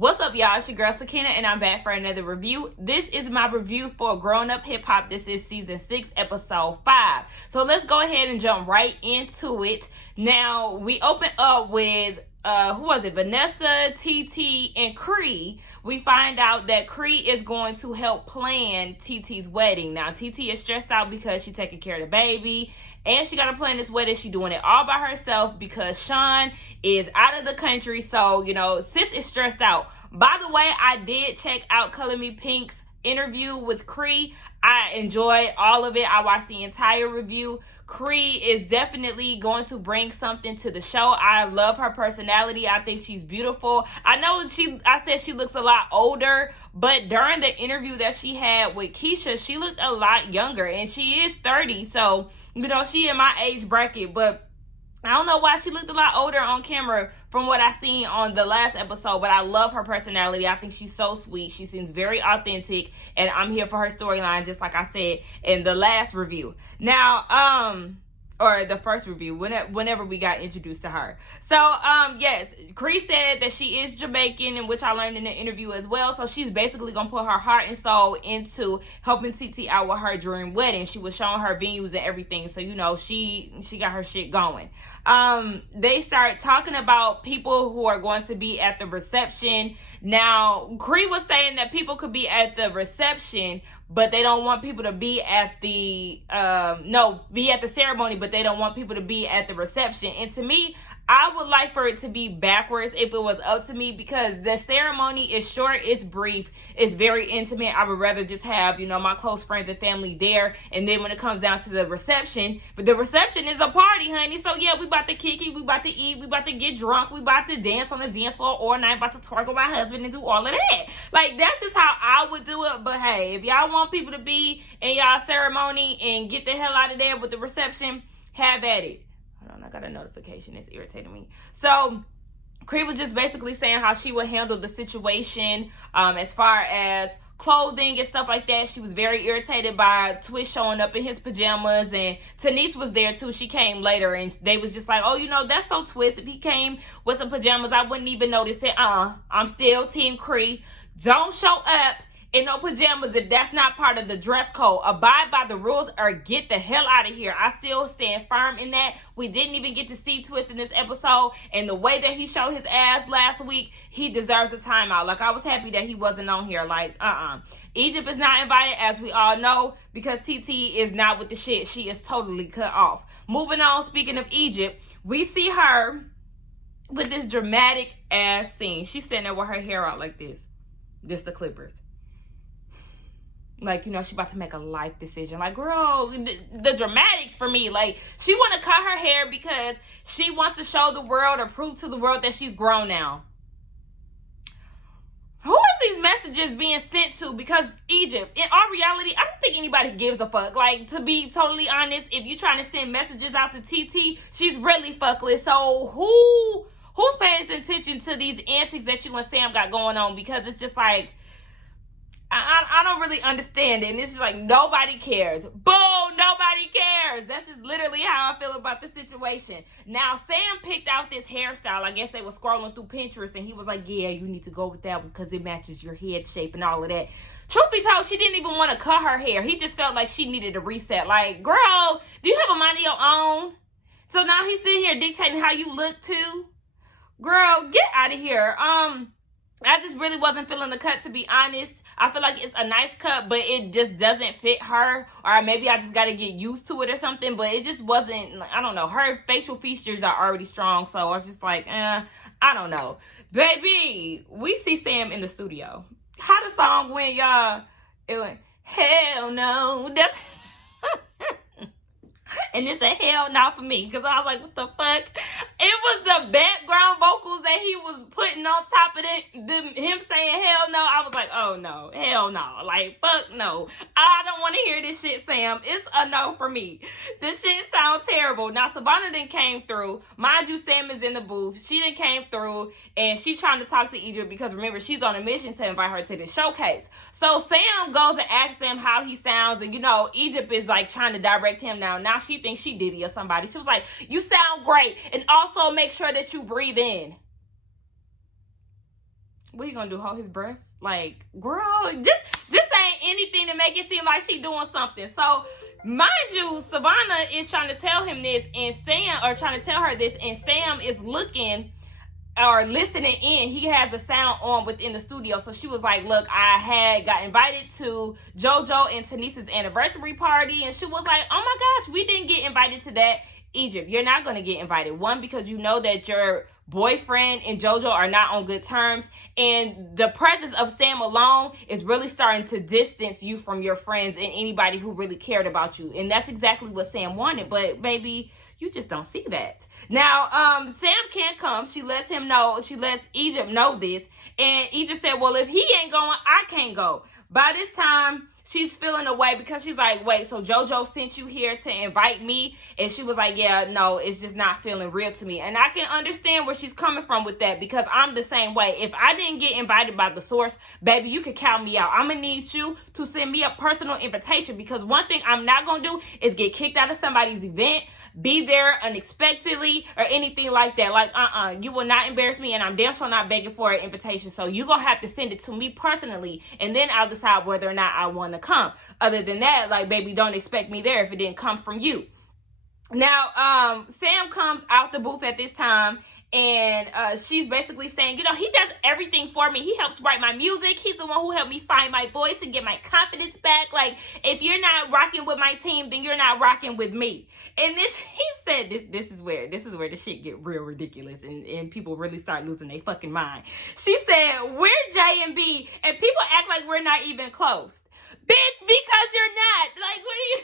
What's up, y'all? It's your girl Sakina, and I'm back for another review. This is my review for Grown Up Hip Hop. This is season 6, episode 5. So let's go ahead and jump right into it. Now, we open up with, who was it? Vanessa, TT, and Cree. We find out that Cree is going to help plan TT's wedding. Now, TT is stressed out because she's taking care of the baby. And she got to plan this wedding. She's doing it all by herself because Shawn is out of the country. So, you know, sis is stressed out. By the way, I did check out Color Me Pink's interview with Cree. I enjoyed all of it. I watched the entire review. Cree is definitely going to bring something to the show. I love her personality. I think she's beautiful. I know I said she looks a lot older, but during the interview that she had with Keisha, she looked a lot younger, and she is 30. So, you know, she in my age bracket, but I don't know why she looked a lot older on camera from what I seen on the last episode, but I love her personality. I think she's so sweet. She seems very authentic, and I'm here for her storyline, just like I said in the last review. Now, or the first review, whenever we got introduced to her. So, yes, Cree said that she is Jamaican, in which I learned in the interview as well. So she's basically gonna put her heart and soul into helping TT out with her dream wedding. She was showing her venues and everything. So, you know, she got her shit going. They start talking about people who are going to be at the reception. Now, Cree was saying that people could be at the reception, but they don't want people to be at the, be at the ceremony, but they don't want people to be at the reception. And to me, I would like for it to be backwards if it was up to me, because the ceremony is short, it's brief, it's very intimate. I would rather just have, you know, my close friends and family there. And then when it comes down to the reception, but the reception is a party, honey. So yeah, we about to kick it, we about to eat, we about to get drunk, we about to dance on the dance floor all night, about to twerk with my husband and do all of that. Like, that's just how I would do it. But hey, if y'all want people to be in y'all ceremony and get the hell out of there with the reception, have at it. Hold on, I got a notification. It's irritating me. So, Cree was just basically saying how she would handle the situation as far as clothing and stuff like that. She was very irritated by Twist showing up in his pajamas, and Tanise was there too. She came later, and they was just like, oh, you know, that's so Twist. If he came with some pajamas, I wouldn't even notice it. I'm still Team Cree. Don't show up in no pajamas if that's not part of the dress code. Abide by the rules or get the hell out of here. I still stand firm in that. We didn't even get to see Twist in this episode, and the way that he showed his ass last week, he deserves a timeout. Like, I was happy that he wasn't on here. Like, Egypt is not invited, as we all know, because TT is not with the shit. She is totally cut off. Moving on, speaking of Egypt, we see her with this dramatic ass scene. She's sitting there with her hair out like this. This the Clippers. Like, you know, she about to make a life decision. Like, girl, the dramatics for me. Like, she want to cut her hair because she wants to show the world or prove to the world that she's grown now. Who is these messages being sent to? Because Egypt, in all reality, I don't think anybody gives a fuck. Like, to be totally honest, if you're trying to send messages out to TT, she's really fuckless. So, who's paying attention to these antics that you and Sam got going on? Because it's just like, I don't really understand it. And it's just like, nobody cares. Boom, nobody cares. That's just literally how I feel about the situation. Now, Sam picked out this hairstyle. I guess they were scrolling through Pinterest, and he was like, yeah, you need to go with that because it matches your head shape and all of that. Truth be told, she didn't even want to cut her hair. He just felt like she needed a reset. Like, girl, do you have a mind of your own? So now he's sitting here dictating how you look too? Girl, get out of here. I just really wasn't feeling the cut, to be honest. I feel like it's a nice cut, but it just doesn't fit her. Or maybe I just got to get used to it or something. But it just wasn't, I don't know. Her facial features are already strong. So I was just like, I don't know. Baby, we see Sam in the studio. How the song went, y'all? It went, hell no. That's... And it's a hell no for me, because I was like, what the fuck? It was the background vocals that he was putting on top of him saying hell no. I was like, oh no, hell no. Like, fuck no. I don't want to hear this shit, Sam. It's a no for me. This shit sounds terrible. Now, Savannah then came through. Mind you, Sam is in the booth. She then came through, and she trying to talk to Egypt because, remember, she's on a mission to invite her to this showcase. So Sam goes and asks him how he sounds, and, you know, Egypt is like trying to direct him now. Now she thinks she Diddy or somebody. She was like, you sound great, and also make sure that you breathe in. What he gonna do? Hold his breath? Like, girl, just saying anything to make it seem like she doing something. So, mind you, Savannah is trying to tell him this, and trying to tell her this, and Sam is looking or listening in. He has the sound on within the studio. So she was like, look, I had got invited to JoJo and Tanisha's anniversary party, and she was like, oh my gosh, we didn't get invited to that. Egypt, you're not going to get invited. One, because you know that your boyfriend and JoJo are not on good terms, and the presence of Sam alone is really starting to distance you from your friends and anybody who really cared about you. And that's exactly what Sam wanted, but baby, you just don't see that. Now, Sam can't come. She lets Egypt know this, and Egypt said, well, if he ain't going, I can't go. By this time, she's feeling away because she's like, wait, so JoJo sent you here to invite me? And she was like, yeah, no, it's just not feeling real to me. And I can understand where she's coming from with that, because I'm the same way. If I didn't get invited by the source, baby, you can count me out. I'm going to need you to send me a personal invitation, because one thing I'm not going to do is get kicked out of somebody's event, be there unexpectedly, or anything like that. Like, you will not embarrass me, and I'm damn sure not begging for an invitation. So you're going to have to send it to me personally, and then I'll decide whether or not I want to come. Other than that, like, baby, don't expect me there if it didn't come from you. Now, Sam comes out the booth at this time, and she's basically saying, you know, he does everything for me. He helps write my music. He's the one who helped me find my voice and get my confidence back. Like, if you're not rocking with my team, then you're not rocking with me. And this, he said, this is where the shit get real ridiculous, and people really start losing their fucking mind. She said, we're J and B, and people act like we're not even close. Bitch, because you're not. Like, what are you...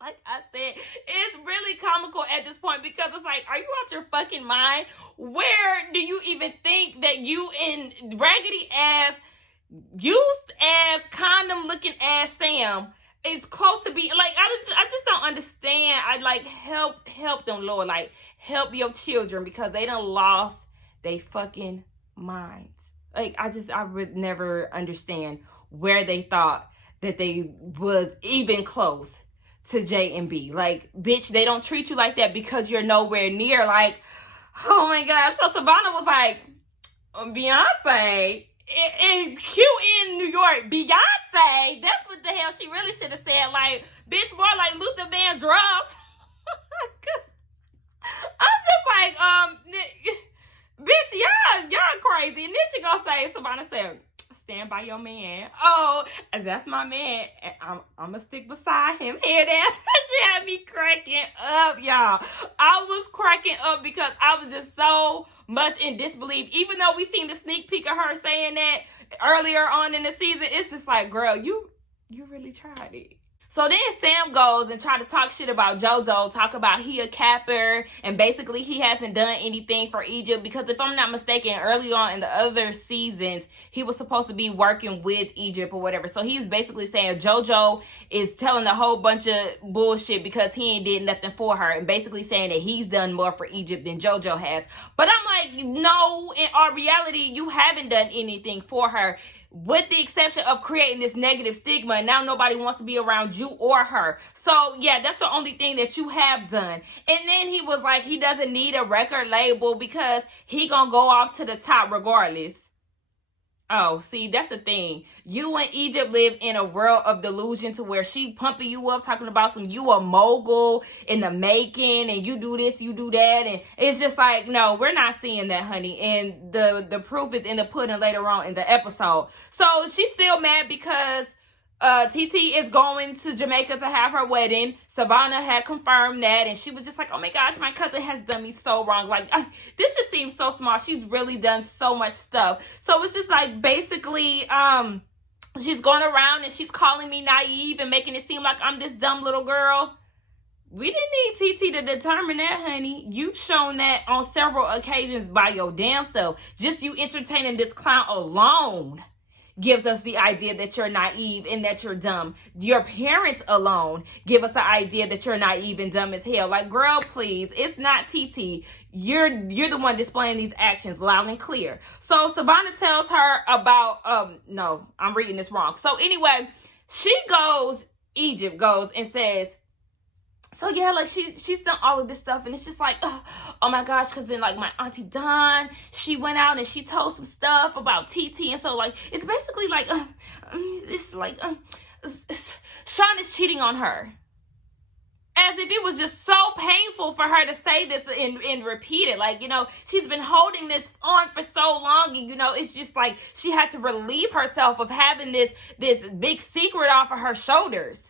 Like I said, it's really comical at this point, because it's like, are you out your fucking mind? Where do you even think that you and raggedy ass, used ass, condom looking ass Sam is close to be? Like, I just don't understand. I like, help them, Lord. Like, help your children, because they done lost they fucking minds. Like, I would never understand where they thought that they was even close to J and B. Like, bitch, they don't treat you like that because you're nowhere near. Like, oh my God. So Savannah was like, Beyonce in QN New York, Beyonce. That's what the hell she really should have said. Like, bitch, more like Luther Vandross. I'm just like, bitch, y'all crazy. And then she gonna say, Savannah said, stand by your man. Oh, that's my man. I'm gonna stick beside him. Hear that? She had me cracking up, y'all. I was cracking up because I was just so much in disbelief. Even though we seen the sneak peek of her saying that earlier on in the season, it's just like, girl, you really tried it. So then Sam goes and try to talk shit about JoJo, talk about he a capper, and basically he hasn't done anything for Egypt, because if I'm not mistaken, early on in the other seasons, he was supposed to be working with Egypt or whatever. So he's basically saying JoJo is telling a whole bunch of bullshit because he ain't did nothing for her, and basically saying that he's done more for Egypt than JoJo has. But I'm like, no, in our reality, you haven't done anything for her, with the exception of creating this negative stigma, and now nobody wants to be around you or her. So, yeah, that's the only thing that you have done. And then he was like, he doesn't need a record label because he gonna go off to the top regardless. Oh, see, that's the thing. You and Egypt live in a world of delusion to where she pumping you up, talking about some you a mogul in the making, and you do this, you do that, and it's just like, no, we're not seeing that, honey. And the proof is in the pudding later on in the episode. So she's still mad because TT is going to Jamaica to have her wedding. Savannah had confirmed that, and she was just like, oh my gosh, my cousin has done me so wrong. Like, this just seems so small. She's really done so much stuff. So it's just like, basically, she's going around and she's calling me naive and making it seem like I'm this dumb little girl. We didn't need TT to determine that, honey. You've shown that on several occasions by your damn self. Just you entertaining this clown alone gives us the idea that you're naive and that you're dumb. Your parents alone give us the idea that you're naive and dumb as hell. Like, girl, please, it's not TT. You're the one displaying these actions loud and clear. So Savannah tells her about, no, I'm reading this wrong. So anyway, Egypt goes and says, So yeah, like she's done all of this stuff, and it's just like, oh my gosh, because then like my auntie Dawn, she went out and she told some stuff about TT, and so like it's basically like it's like Shawn is cheating on her, as if it was just so painful for her to say this and repeat it. Like, you know, she's been holding this on for so long, and you know, it's just like she had to relieve herself of having this big secret off of her shoulders.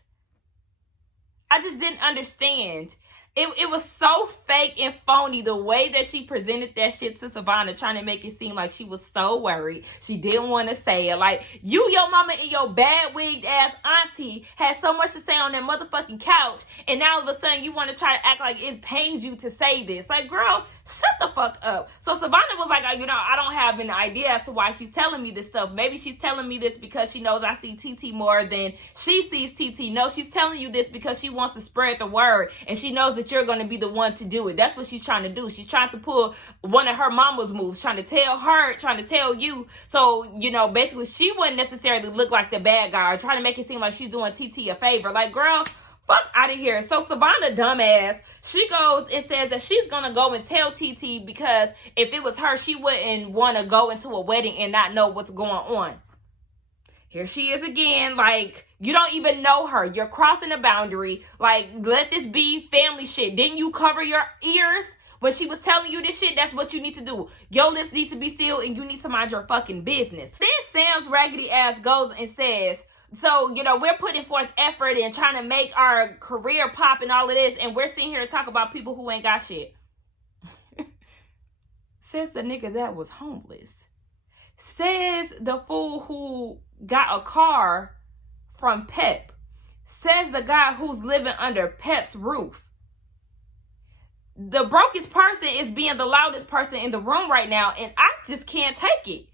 I just didn't understand. It was so fake and phony the way that she presented that shit to Savannah, trying to make it seem like she was so worried. She didn't want to say it. Like, you, your mama, and your bad wigged ass auntie had so much to say on that motherfucking couch, and now all of a sudden you want to try to act like it pains you to say this. Like, girl, shut the fuck up. So Savannah was like, you know, I don't have an idea as to why she's telling me this stuff. Maybe she's telling me this because she knows I see TT more than she sees TT. No, she's telling you this because she wants to spread the word, and she knows that you're going to be the one to do it. That's what she's trying to do. She's trying to pull one of her mama's moves, trying to tell you. So, you know, basically she wouldn't necessarily look like the bad guy, or trying to make it seem like she's doing TT a favor. Like, girl, fuck out of here. So Savannah, dumbass, she goes and says that she's gonna go and tell TT, because if it was her, she wouldn't want to go into a wedding and not know what's going on. Here she is again, like, you don't even know her. You're crossing a boundary. Like, let this be family shit. Didn't you cover your ears when she was telling you this shit? That's what you need to do. Your lips need to be sealed, and you need to mind your fucking business. Then Sam's raggedy ass goes and says, so, you know, we're putting forth effort and trying to make our career pop and all of this, and we're sitting here to talk about people who ain't got shit. Says the nigga that was homeless. Says the fool who got a car from Pep. Says the guy who's living under Pep's roof. The brokest person is being the loudest person in the room right now, and I just can't take it.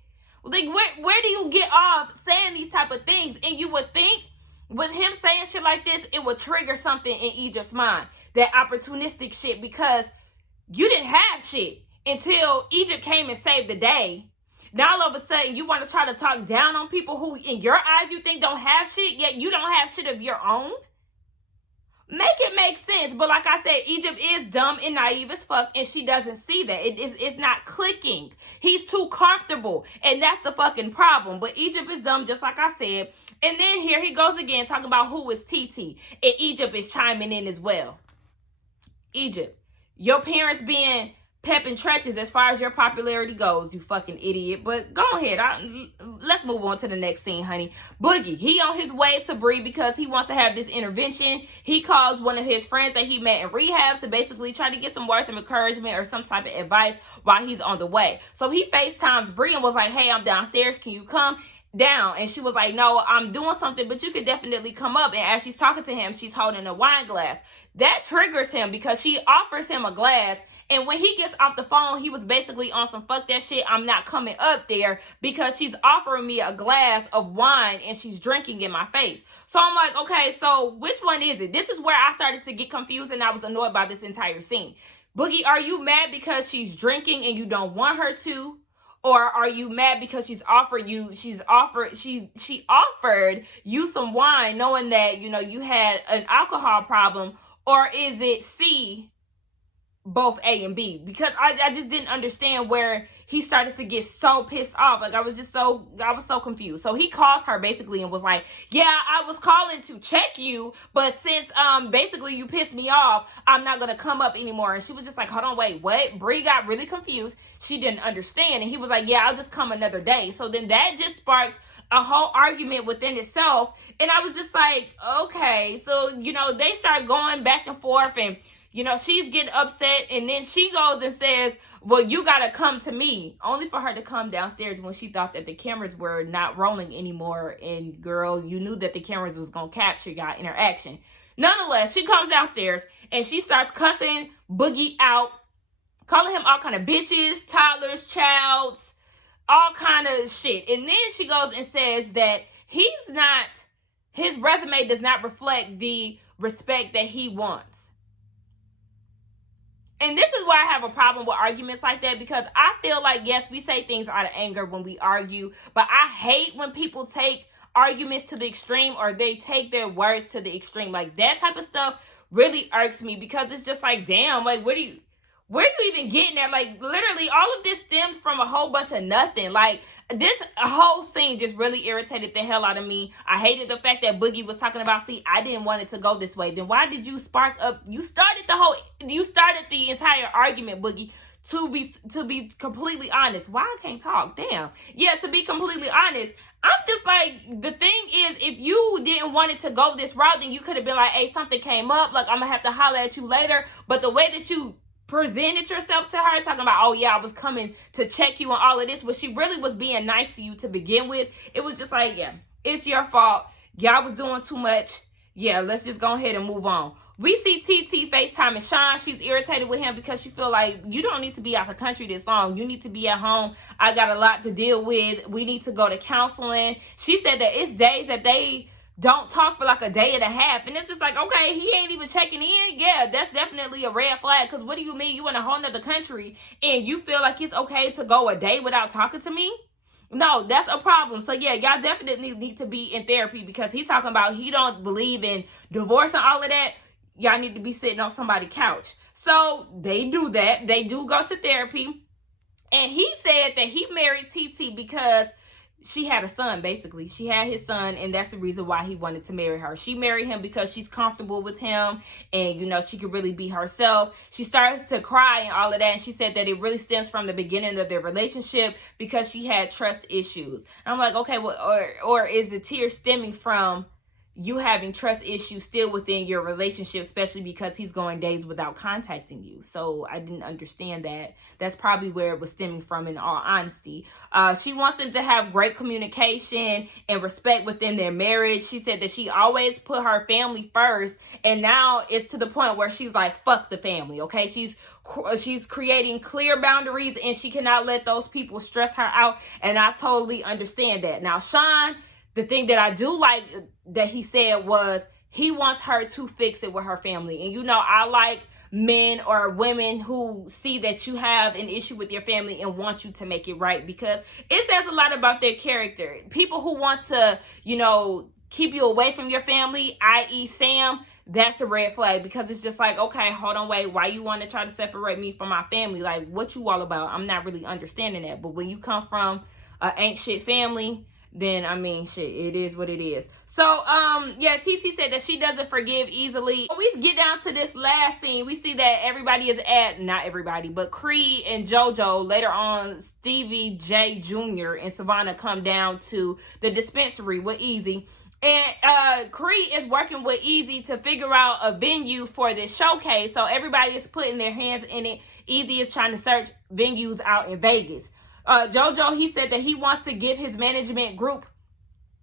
Like, where do you get off saying these type of things? And you would think with him saying shit like this, it would trigger something in Egypt's mind. That opportunistic shit, because you didn't have shit until Egypt came and saved the day. Now all of a sudden you want to try to talk down on people who in your eyes you think don't have shit, yet you don't have shit of your own. Make it make sense. But like I said, Egypt is dumb and naive as fuck, and she doesn't see that. It's not clicking. He's too comfortable, and that's the fucking problem. But Egypt is dumb, just like I said. And then here he goes again, talking about who is TT. And Egypt is chiming in as well. Egypt, your parents being Pep and Treacherous as far as your popularity goes, you fucking idiot. But go ahead. Let's move on to the next scene, honey. Boogie, he on his way to Bree because he wants to have this intervention. He calls one of his friends that he met in rehab to basically try to get some words of encouragement or some type of advice while he's on the way. So he FaceTimes Bree and was like, hey, I'm downstairs. Can you come down? And she was like, no, I'm doing something, but you could definitely come up. And as she's talking to him, she's holding a wine glass. That triggers him because she offers him a glass. And when he gets off the phone, he was basically on some fuck that shit, I'm not coming up there, because she's offering me a glass of wine and she's drinking in my face. So I'm like, okay, so which one is it? This is where I started to get confused, and I was annoyed by this entire scene. Boogie, are you mad because she's drinking and you don't want her to? Or are you mad because she offered you some wine knowing that, you know, you had an alcohol problem? Or is it C, both A and B? Because I just didn't understand where he started to get so pissed off. Like, I was so confused. So he calls her basically and was like, yeah, I was calling to check you, but since basically you pissed me off, I'm not gonna come up anymore. And she was just like, hold on, wait, what? Bree got really confused. She didn't understand. And he was like, yeah, I'll just come another day. So then that just sparked a whole argument within itself. And I was just like, okay. So, you know, they start going back and forth, and you know, she's getting upset, and then she goes and says, well, you gotta come to me, only for her to come downstairs when she thought that the cameras were not rolling anymore. And girl, you knew that the cameras was gonna capture y'all interaction. Nonetheless, she comes downstairs and she starts cussing Boogie out, calling him all kind of bitches, toddlers, childs, all kind of shit. And then she goes and says that his resume does not reflect the respect that he wants. And this is where I have a problem with arguments like that, because I feel like, yes, we say things out of anger when we argue, but I hate when people take arguments to the extreme, or they take their words to the extreme. Like, that type of stuff really irks me, because it's just like, damn, like, where are you even getting at? Like, literally, all of this stems from a whole bunch of nothing. Like, this whole scene just really irritated the hell out of me. I hated the fact that Boogie was talking about, see, I didn't want it to go this way. Then why did you spark up? You started the entire argument, Boogie. To be completely honest, why I can't talk? Damn. Yeah, to be completely honest, I'm just like, the thing is, if you didn't want it to go this route, then you could have been like, hey, something came up, like, I'm gonna have to holler at you later. But the way that you presented yourself to her, talking about, oh yeah, I was coming to check you on all of this, but she really was being nice to you to begin with. It was just like, yeah, it's your fault. Y'all was doing too much. Yeah, let's just go ahead and move on. We see TT FaceTiming Shawn. She's irritated with him because she feel like, you don't need to be out the country this long. You need to be at home. I got a lot to deal with. We need to go to counseling. She said that it's days that they don't talk for like a day and a half. And it's just like, okay, he ain't even checking in. Yeah, that's definitely a red flag. Because what do you mean? You in a whole nother country and you feel like it's okay to go a day without talking to me? No, that's a problem. So yeah, y'all definitely need to be in therapy, because he's talking about he don't believe in divorce and all of that. Y'all need to be sitting on somebody's couch. So they do that. They do go to therapy. And he said that he married TT because she had a son, basically. She had his son, and that's the reason why he wanted to marry her. She married him because she's comfortable with him, and, you know, she could really be herself. She started to cry and all of that, and she said that it really stems from the beginning of their relationship because she had trust issues. And I'm like, okay, well, or is the tears stemming from you having trust issues still within your relationship, especially because he's going days without contacting you? So I didn't understand that. That's probably where it was stemming from, in all honesty. She wants them to have great communication and respect within their marriage. She said that she always put her family first, and now it's to the point where she's like, fuck the family, okay? She's creating clear boundaries, and she cannot let those people stress her out, and I totally understand that. Now, Shawn, the thing that I do like that he said was he wants her to fix it with her family. And, you know, I like men or women who see that you have an issue with your family and want you to make it right, because it says a lot about their character. People who want to, you know, keep you away from your family, i.e. Sam, that's a red flag, because it's just like, okay, hold on, wait, why you want to try to separate me from my family? Like, what you all about? I'm not really understanding that. But when you come from an ain't shit family, then, I mean, shit, it is what it is. So, yeah, TT said that she doesn't forgive easily. We get down to this last scene. We see that everybody is not everybody, but Creed and JoJo. Later on, Stevie J Jr. and Savannah come down to the dispensary with Easy. And Creed is working with Easy to figure out a venue for this showcase. So everybody is putting their hands in it. Easy is trying to search venues out in Vegas. JoJo, he said that he wants to give his management group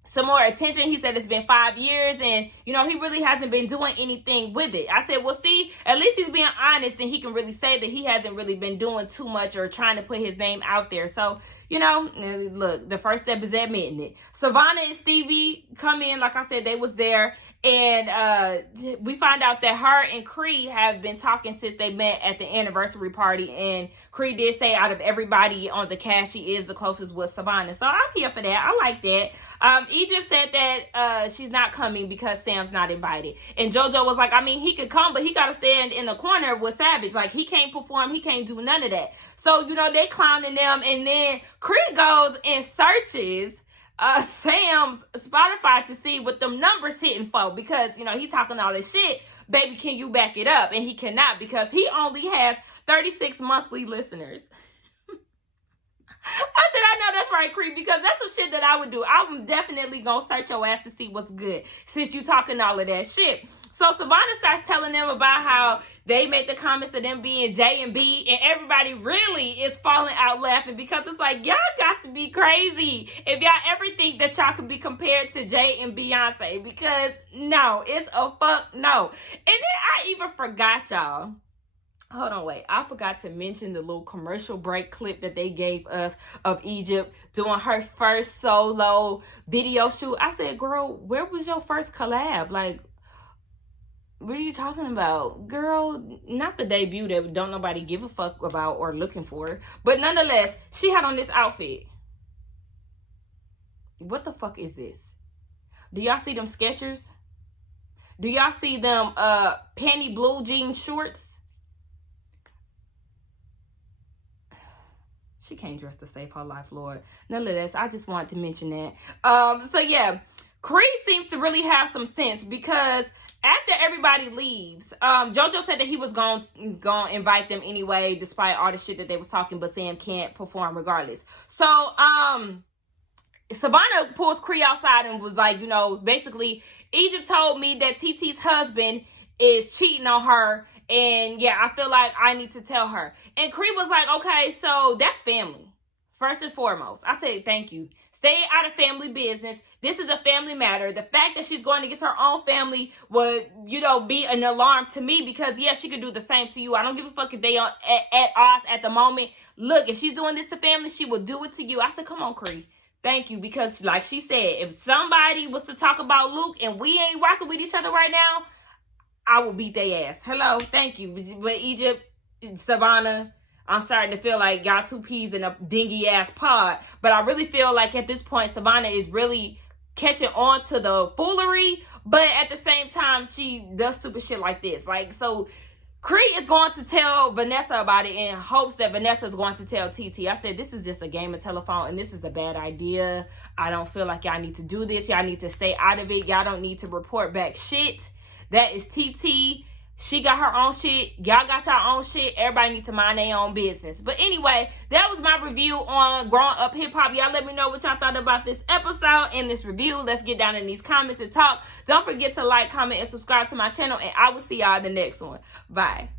some more attention. He said it's been 5 years and, you know, he really hasn't been doing anything with it. I said, well, see, at least he's being honest and he can really say that he hasn't really been doing too much or trying to put his name out there. So, you know, look, the first step is admitting it. Savannah and Stevie come in. Like I said, they was there. And we find out that her and Creed have been talking since they met at the anniversary party. And Creed did say out of everybody on the cast, she is the closest with Savannah. So I'm here for that. I like that. Egypt said that she's not coming because Sam's not invited. And JoJo was like, I mean, he could come, but he got to stand in the corner with Savage. Like, he can't perform. He can't do none of that. So, you know, they clowning them. And then Creed goes and searches Sam's Spotify to see what them numbers hitting for, because, you know, he talking all this shit. Baby, can you back it up? And he cannot, because he only has 36 monthly listeners. I said, I know that's right, Creed, because that's some shit that I would do. I'm definitely gonna search your ass to see what's good, since you talking all of that shit. So Savannah starts telling them about how they made the comments of them being J and B, and everybody really is falling out laughing, because it's like, y'all got to be crazy if y'all ever think that y'all can be compared to Jay and Beyonce, because no, it's a fuck no. And then I even forgot, y'all. Hold on, wait. I forgot to mention the little commercial break clip that they gave us of Egypt doing her first solo video shoot. I said, girl, where was your first collab? Like, what are you talking about? Girl, not the debut that don't nobody give a fuck about or looking for. But nonetheless, she had on this outfit. What the fuck is this? Do y'all see them Skechers? Do y'all see them panty blue jean shorts? She can't dress to save her life, Lord. Nonetheless, I just wanted to mention that. So yeah, Creed seems to really have some sense, because after everybody leaves, JoJo said that he was going to invite them anyway, despite all the shit that they was talking, but Sam can't perform regardless. So, Savannah pulls Creed outside and was like, you know, basically, Egypt told me that TT's husband is cheating on her, and yeah, I feel like I need to tell her. And Creed was like, okay, so that's family. First and foremost, I said, thank you. Stay out of family business. This is a family matter. The fact that she's going to get her own family would, you know, be an alarm to me, because, yeah, she could do the same to you. I don't give a fuck if they are at odds at the moment. Look, if she's doing this to family, she will do it to you. I said, come on, Creed. Thank you, because like she said, if somebody was to talk about Luke and we ain't rocking with each other right now, I will beat their ass. Hello, thank you. But Egypt, Savannah, I'm starting to feel like y'all two peas in a dingy ass pod. But I really feel like at this point, Savannah is really catching on to the foolery. But at the same time, she does stupid shit like this. Like, so Creed is going to tell Vanessa about it in hopes that Vanessa is going to tell TT. I said, this is just a game of telephone and this is a bad idea. I don't feel like y'all need to do this. Y'all need to stay out of it. Y'all don't need to report back shit. That is TT. She got her own shit. Y'all got your own shit. Everybody needs to mind their own business. But anyway, that was my review on Growing Up Hip Hop. Y'all let me know what y'all thought about this episode and this review. Let's get down in these comments and talk. Don't forget to like, comment, and subscribe to my channel. And I will see y'all in the next one. Bye.